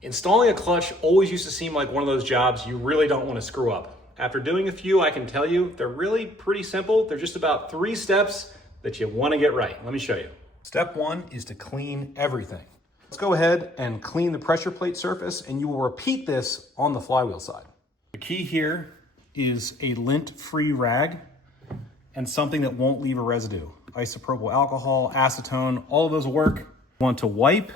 Installing a clutch always used to seem like one of those jobs you really don't want to screw up. After doing a few, I can tell you they're really pretty simple. They're just about 3 steps that you want to get right. Let me show you. Step 1 is to clean everything. Let's go ahead and clean the pressure plate surface, and you will repeat this on the flywheel side. The key here is a lint-free rag and something that won't leave a residue. Isopropyl alcohol, acetone, all of those will work. You want to wipe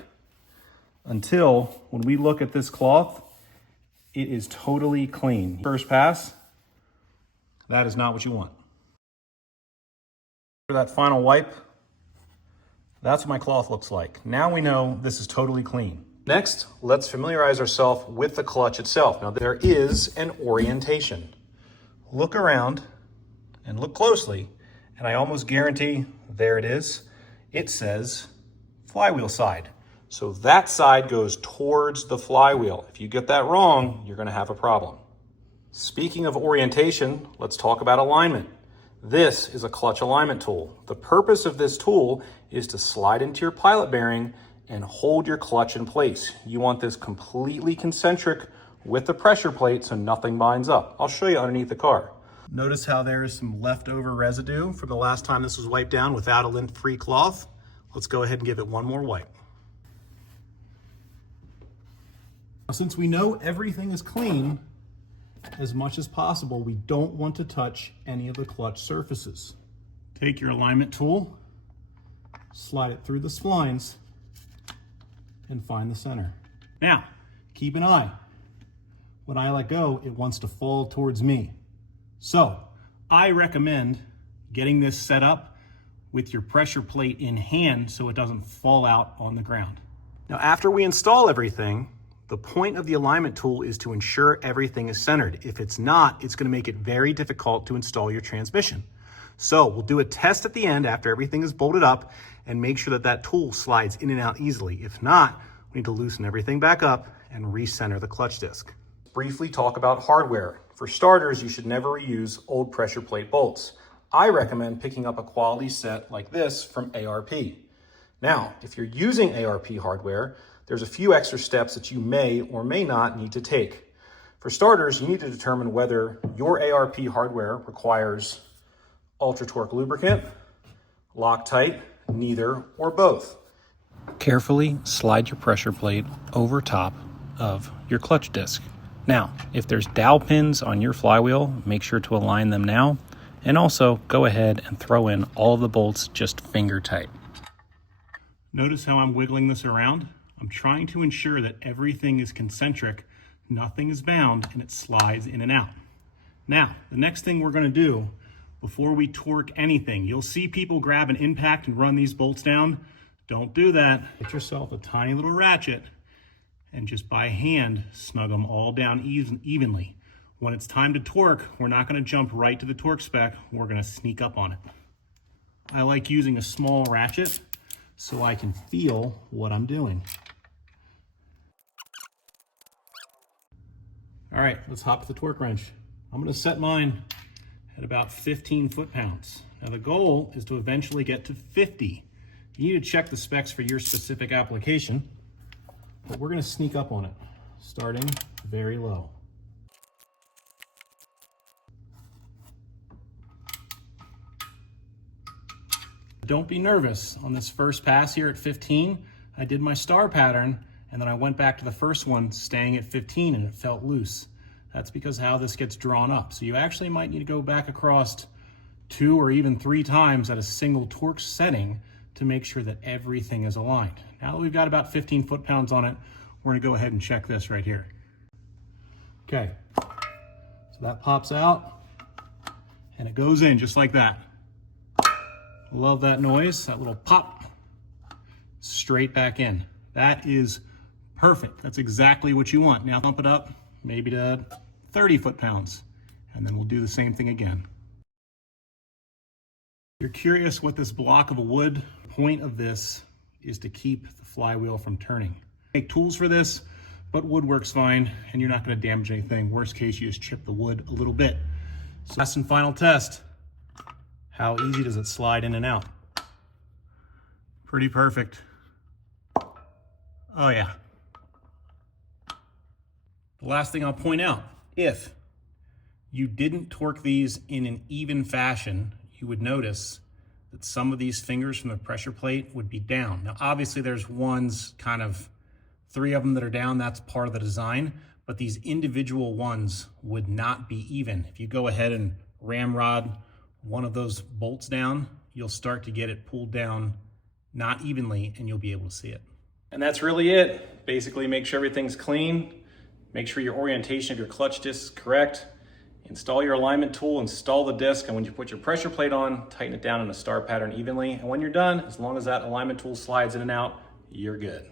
until, when we look at this cloth, it is totally clean. First pass, that is not what you want. For that final wipe, that's what my cloth looks like. Now we know this is totally clean. Next, let's familiarize ourselves with the clutch itself. Now there is an orientation. Look around and look closely, and I almost guarantee, there it is. It says flywheel side. So that side goes towards the flywheel. If you get that wrong, you're gonna have a problem. Speaking of orientation, let's talk about alignment. This is a clutch alignment tool. The purpose of this tool is to slide into your pilot bearing and hold your clutch in place. You want this completely concentric with the pressure plate so nothing binds up. I'll show you underneath the car. Notice how there is some leftover residue from the last time this was wiped down without a lint-free cloth. Let's go ahead and give it one more wipe. Since we know everything is clean, as much as possible, we don't want to touch any of the clutch surfaces. Take your alignment tool, slide it through the splines, and find the center. Now, keep an eye. When I let go, it wants to fall towards me. So, I recommend getting this set up with your pressure plate in hand so it doesn't fall out on the ground. Now, after we install everything, the point of the alignment tool is to ensure everything is centered. If it's not, it's going to make it very difficult to install your transmission. So we'll do a test at the end after everything is bolted up and make sure that that tool slides in and out easily. If not, we need to loosen everything back up and recenter the clutch disc. Briefly talk about hardware. For starters, you should never reuse old pressure plate bolts. I recommend picking up a quality set like this from ARP. Now, if you're using ARP hardware, there's a few extra steps that you may or may not need to take. For starters, you need to determine whether your ARP hardware requires ultra torque lubricant, Loctite, neither, or both. Carefully slide your pressure plate over top of your clutch disc. Now, if there's dowel pins on your flywheel, make sure to align them now, and also go ahead and throw in all of the bolts just finger tight. Notice how I'm wiggling this around? I'm trying to ensure that everything is concentric, nothing is bound, and it slides in and out. Now, the next thing we're going to do before we torque anything, you'll see people grab an impact and run these bolts down. Don't do that. Get yourself a tiny little ratchet and just by hand snug them all down evenly. When it's time to torque, we're not going to jump right to the torque spec. We're going to sneak up on it. I like using a small ratchet so I can feel what I'm doing. All right, let's hop to the torque wrench. I'm gonna set mine at about 15 foot-pounds. Now the goal is to eventually get to 50. You need to check the specs for your specific application, but we're gonna sneak up on it, starting very low. Don't be nervous. On this first pass here at 15, I did my star pattern, and then I went back to the first one staying at 15 and it felt loose. That's because how this gets drawn up. So you actually might need to go back across 2 or even 3 times at a single torque setting to make sure that everything is aligned. Now that we've got about 15 foot-pounds on it, we're gonna go ahead and check this right here. Okay, so that pops out and it goes in just like that. Love that noise, that little pop, straight back in. That is perfect. That's exactly what you want. Now bump it up maybe to 30 foot-pounds, and then we'll do the same thing again. If you're curious what this block of wood, point of this is to keep the flywheel from turning. Make tools for this, but wood works fine, and you're not gonna damage anything. Worst case, you just chip the wood a little bit. So last and final test. How easy does it slide in and out? Pretty perfect. Oh yeah. The last thing I'll point out, if you didn't torque these in an even fashion, you would notice that some of these fingers from the pressure plate would be down. Now, obviously there's ones, kind of 3 of them that are down, that's part of the design, but these individual ones would not be even. If you go ahead and ramrod one of those bolts down, you'll start to get it pulled down not evenly and you'll be able to see it. And that's really it. Basically make sure everything's clean, make sure your orientation of your clutch disc is correct, install your alignment tool, install the disc, and when you put your pressure plate on, tighten it down in a star pattern evenly. And when you're done, as long as that alignment tool slides in and out, you're good.